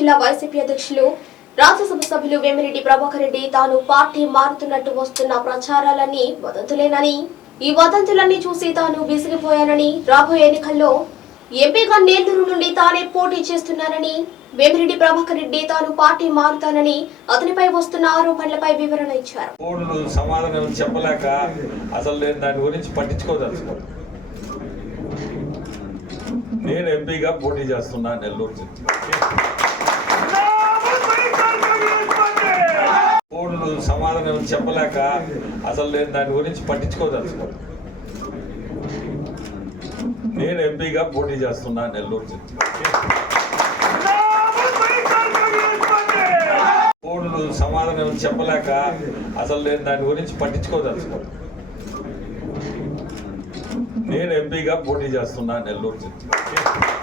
జిల్లా వైసీపీ అధ్యక్షులు రాజ్యసభ సభ్యులు వేమిరెడ్డి ప్రభాకర్ రెడ్డి తాను పార్టీ మారుతున్నట్టు వస్తున్న ప్రచారాలన్నీ వదంతులేనని ఈ వదంతులన్నీ చూసి తాను విసిగిపోయానని రాబోయే ఎన్నికల్లో ఎంపీగా నేల్లూరు నుండి తానే పోటీ చేస్తున్నానని వేమిరెడ్డి ప్రభాకర్ రెడ్డి తాను పార్టీ మారుతానని అతనిపై వస్తున్న ఆరోపణలపై వివరణ ఇచ్చారు. సమాధానం చెప్పలేక అసలు నేను దాని గురించి పట్టించుకోదలుచుకోను. నేను ఎంపీగా పోటీ చేస్తున్నా నెల్లూరు సమాధానం ఏమైనా చెప్పలేక అసలు నేను దాని గురించి పట్టించుకోదలుచుకోను నేను ఎంపీగా పోటీ చేస్తున్నా నెల్లూరు జిల్లా. ఫోన్లు సమాధానం చెప్పలేక అసలు నేను దాని గురించి పట్టించుకోదలుచుకోను నేను ఎంపీగా పోటీ చేస్తున్నా నెల్లూరు జిల్లా.